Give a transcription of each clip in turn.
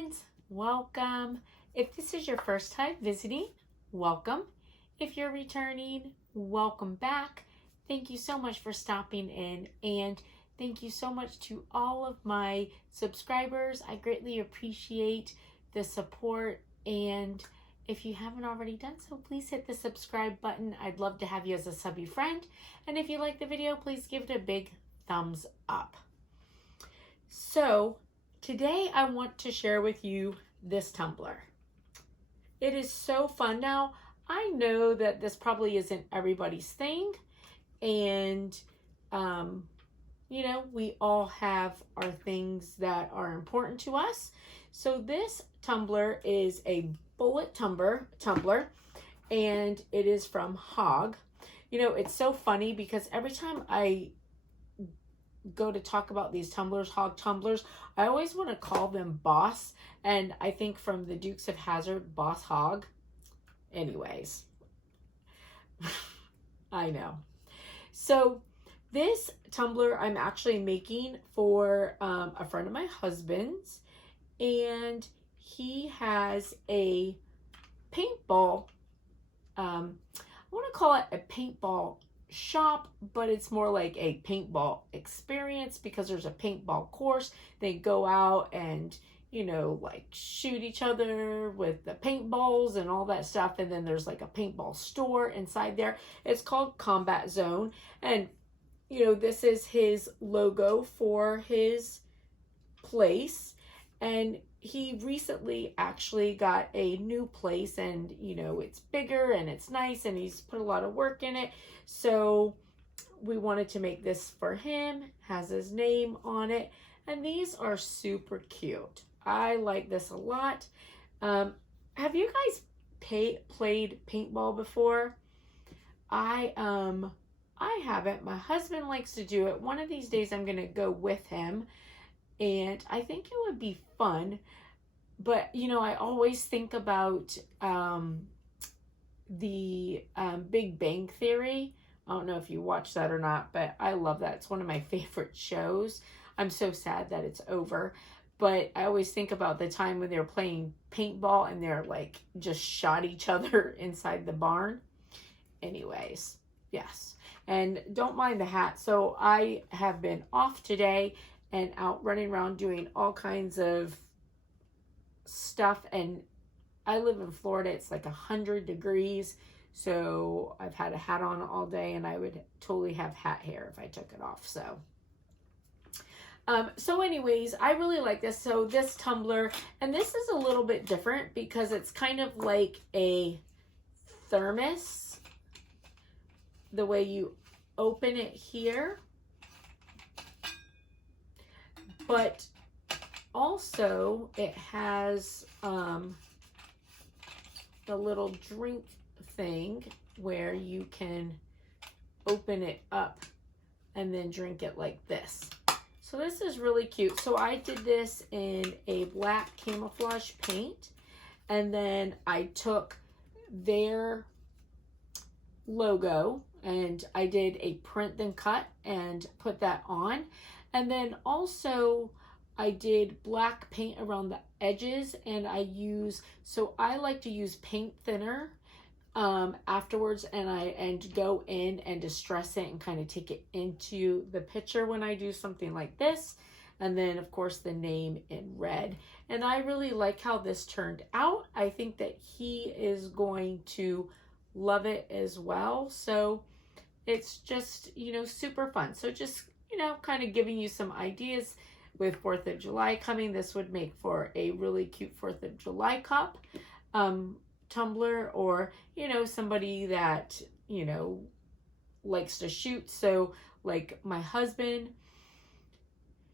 friends, welcome. If this is your first time visiting, welcome. If you're returning, welcome back. Thank you so much for stopping in, and thank you so much to all of my subscribers. I greatly appreciate the support, and if you haven't already done so, please hit the subscribe button. I'd love to have you as a subby friend, and if you like the video, please give it a big thumbs up. So today I want to share with you this tumbler. It is so fun. Now, I know that this probably isn't everybody's thing, and you know, we all have our things that are important to us. So this tumbler is a bullet tumbler, and it is from Hogg. You know, it's so funny because every time I go to talk about these tumblers, Hogg tumblers, I always want to call them Boss, and I think from the Dukes of Hazzard, Boss Hogg. Anyways, I know. So this tumbler I'm actually making for a friend of my husband's, and he has a paintball, I want to call it a paintball shop, but it's more like a paintball experience because there's a paintball course. They go out and, you know, like shoot each other with the paintballs and all that stuff, and then there's like a paintball store inside there. It's called Combat Zone, and you know, this is his logo for his place, and he recently actually got a new place, and you know, it's bigger and it's nice, and he's put a lot of work in it. So we wanted to make this for him, has his name on it, and these are super cute. I like this a lot. Have you guys played paintball before? I haven't. My husband likes to do it. One of these days I'm gonna go with him, and I think it would be fun. But you know, I always think about the Big Bang Theory. I don't know if you watch that or not, but I love that. It's one of my favorite shows. I'm so sad that it's over, but I always think about the time when they were playing paintball and they're like just shot each other inside the barn. Anyways, yes. And don't mind the hat. So I have been off today and out running around doing all kinds of stuff, and I live in Florida. It's like 100 degrees. So I've had a hat on all day, and I would totally have hat hair if I took it off. So anyways, I really like this. So this tumbler, and this is a little bit different because it's kind of like a thermos, the way you open it here, but also it has the little drink thing where you can open it up and then drink it like this. So this is really cute. So I did this in a black camouflage paint, and then I took their logo and I did a print then cut and put that on. And then also I did black paint around the edges, and so I like to use paint thinner afterwards, and go in and distress it and kind of take it into the picture when I do something like this. And then of course the name in red. And I really like how this turned out. I think that he is going to love it as well. So it's just, you know, super fun. So just, you know, kind of giving you some ideas. With 4th of July coming, this would make for a really cute 4th of July cup, tumbler, or, you know, somebody that, you know, likes to shoot. So like my husband,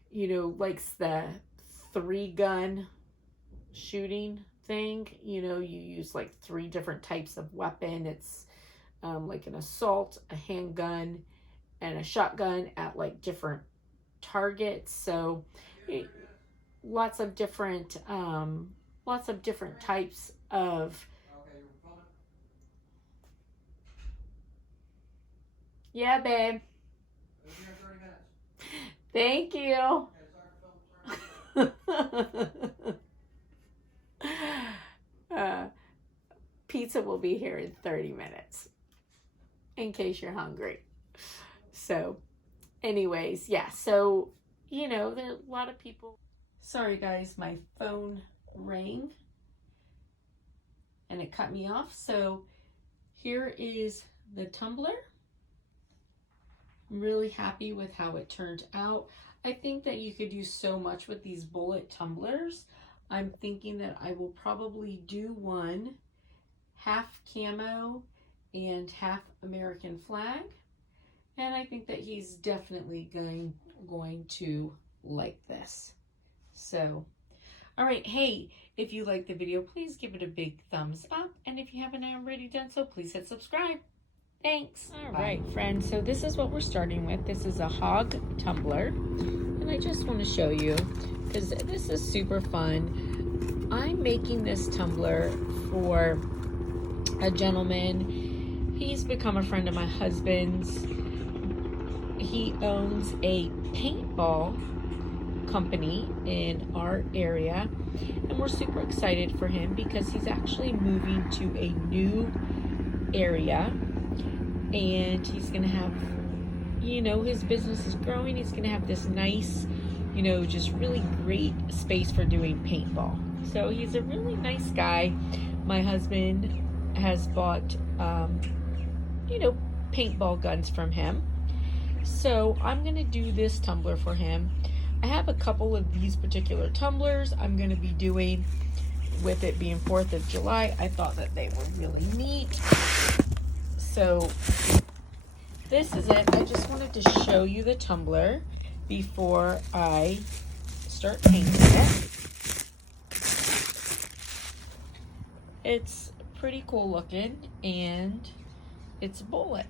you know, likes the 3-gun shooting thing. You know, you use like 3 different types of weapon. It's like an assault, a handgun, and a shotgun at like different targets. So lots of different types of yeah, babe. Thank you. pizza will be here in 30 minutes, in case you're hungry. So, anyways, yeah, so, you know, there are a lot of people. Sorry, guys, my phone rang and it cut me off. So, here is the tumbler. I'm really happy with how it turned out. I think that you could do so much with these bullet tumblers. I'm thinking that I will probably do one half camo and half American flag. And I think that he's definitely going to like this. So, all right, hey, if you like the video, please give it a big thumbs up. And if you haven't already done so, please hit subscribe. Thanks. All right, friends, so this is what we're starting with. This is a Hogg tumbler. And I just want to show you, because this is super fun. I'm making this tumbler for a gentleman. He's become a friend of my husband's. He owns a paintball company in our area, and we're super excited for him because he's actually moving to a new area, and he's gonna have, you know, his business is growing. He's gonna have this nice, you know, just really great space for doing paintball. So he's a really nice guy. My husband has bought you know, paintball guns from him. So I'm gonna do this tumbler for him. I have a couple of these particular tumblers I'm gonna be doing, with it being 4th of July. I thought that they were really neat. So this is it. I just wanted to show you the tumbler before I start painting it. It's pretty cool looking, and it's a bullet.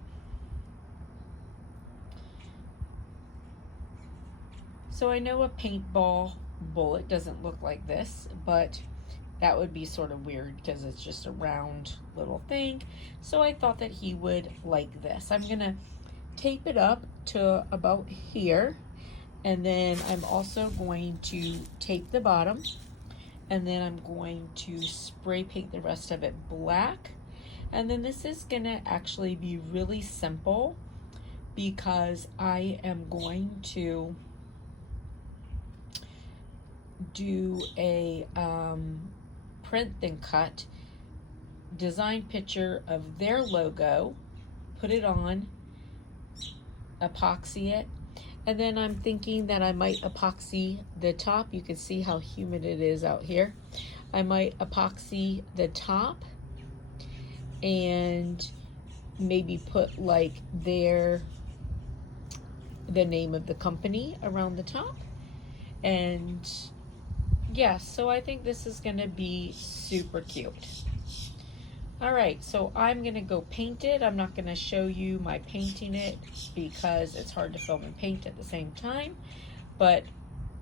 So I know a paintball bullet doesn't look like this, but that would be sort of weird because it's just a round little thing. So I thought that he would like this. I'm gonna tape it up to about here, and then I'm also going to tape the bottom, and then I'm going to spray paint the rest of it black. And then this is gonna actually be really simple because I am going to do a print then cut design picture of their logo, put it on, epoxy it, and then I'm thinking that I might epoxy the top. You can see how humid it is out here. I might epoxy the top and maybe put like the name of the company around the top. And yeah, so I think this is gonna be super cute. All right, so I'm gonna go paint it. I'm not gonna show you my painting it because it's hard to film and paint at the same time, but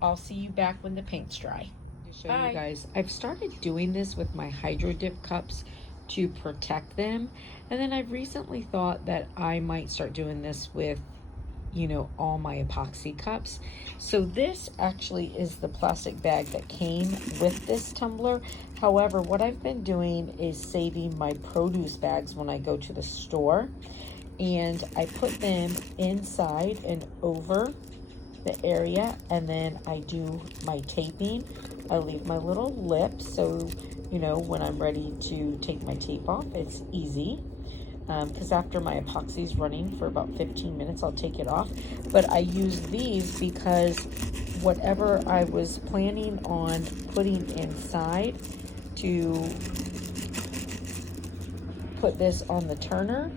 I'll see you back when the paint's dry. To show you guys, I've started doing this with my Hydro Dip cups to protect them, and then I've recently thought that I might start doing this with, you know, all my epoxy cups. So this actually is the plastic bag that came with this tumbler. However, what I've been doing is saving my produce bags when I go to the store, and I put them inside and over the area, and then I do my taping. I leave my little lip so, you know, when I'm ready to take my tape off, it's easy. Because after my epoxy is running for about 15 minutes, I'll take it off. But I use these because whatever I was planning on putting inside to put this on the turner,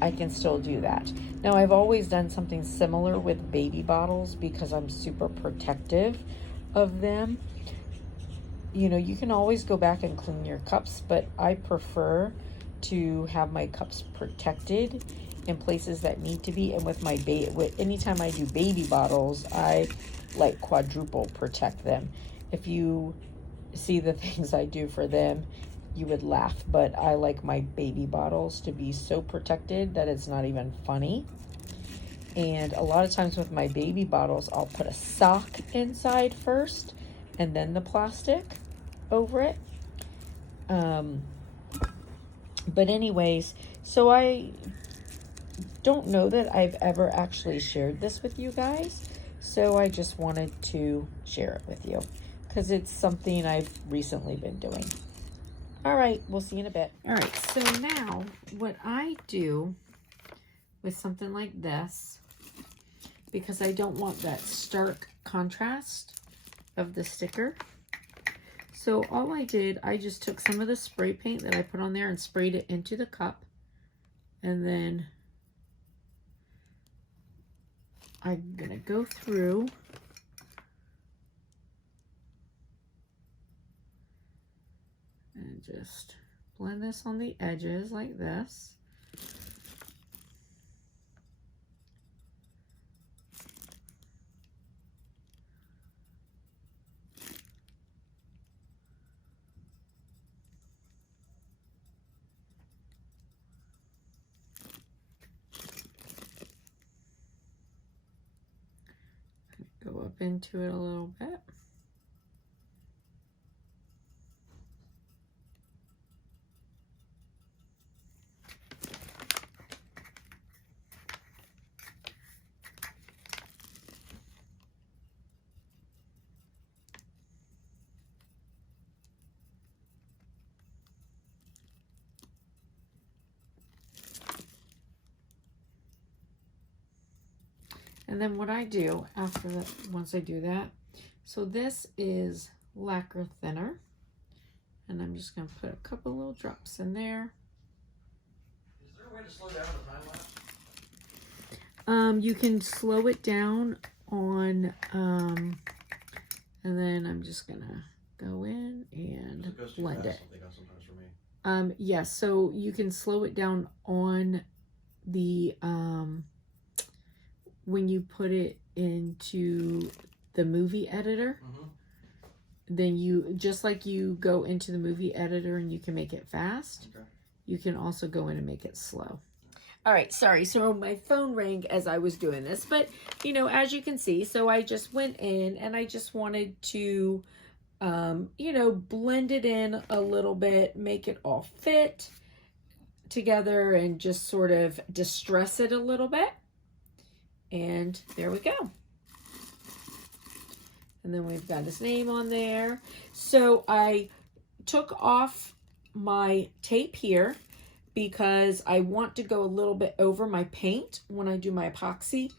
I can still do that. Now, I've always done something similar with baby bottles because I'm super protective of them. You know, you can always go back and clean your cups, but I prefer to have my cups protected in places that need to be. And with my anytime I do baby bottles, I like quadruple protect them. If you see the things I do for them, you would laugh, but I like my baby bottles to be so protected that it's not even funny. And a lot of times with my baby bottles, I'll put a sock inside first and then the plastic over it. But anyways, so I don't know that I've ever actually shared this with you guys. So I just wanted to share it with you because it's something I've recently been doing. All right, we'll see you in a bit. All right, so now what I do with something like this, because I don't want that stark contrast of the sticker. So all I did, I just took some of the spray paint that I put on there and sprayed it into the cup. And then I'm gonna go through and just blend this on the edges like this. Go up into it a little bit. And then what I do after that, once I do that, so this is lacquer thinner, and I'm just going to put a couple little drops in there. Is there a way to slow down the time lapse? You can slow it down on, and then I'm just going to go in and blend it. Sometimes for me. Yes, so you can slow it down on the, when you put it into the movie editor, then you, just like you go into the movie editor and you can make it fast, you can also go in and make it slow. All right, sorry, so my phone rang as I was doing this, but you know, as you can see, so I just went in and I just wanted to, you know, blend it in a little bit, make it all fit together and just sort of distress it a little bit. And there we go. And then we've got his name on there. So I took off my tape here because I want to go a little bit over my paint when I do my epoxy.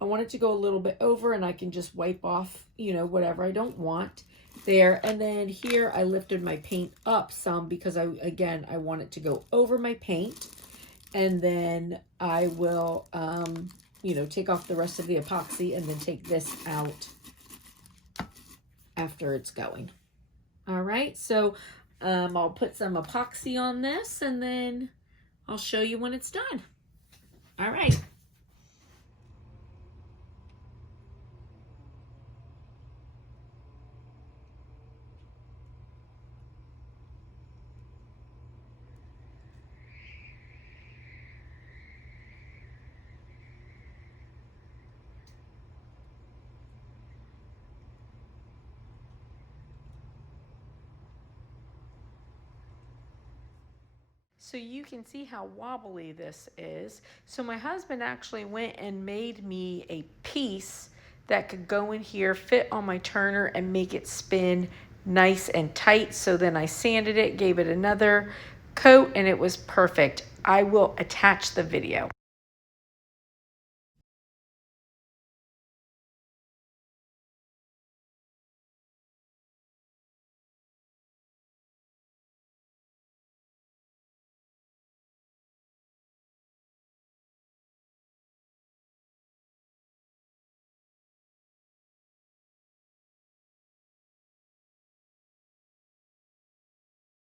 I want it to go a little bit over and I can just wipe off, you know, whatever I don't want there. And then here I lifted my paint up some because I want it to go over my paint. And then I will, you know, take off the rest of the epoxy and then take this out after it's going. All right, so I'll put some epoxy on this and then I'll show you when it's done. All right. So you can see how wobbly this is. So my husband actually went and made me a piece that could go in here, fit on my turner, and make it spin nice and tight. So then I sanded it, gave it another coat, and it was perfect. I will attach the video.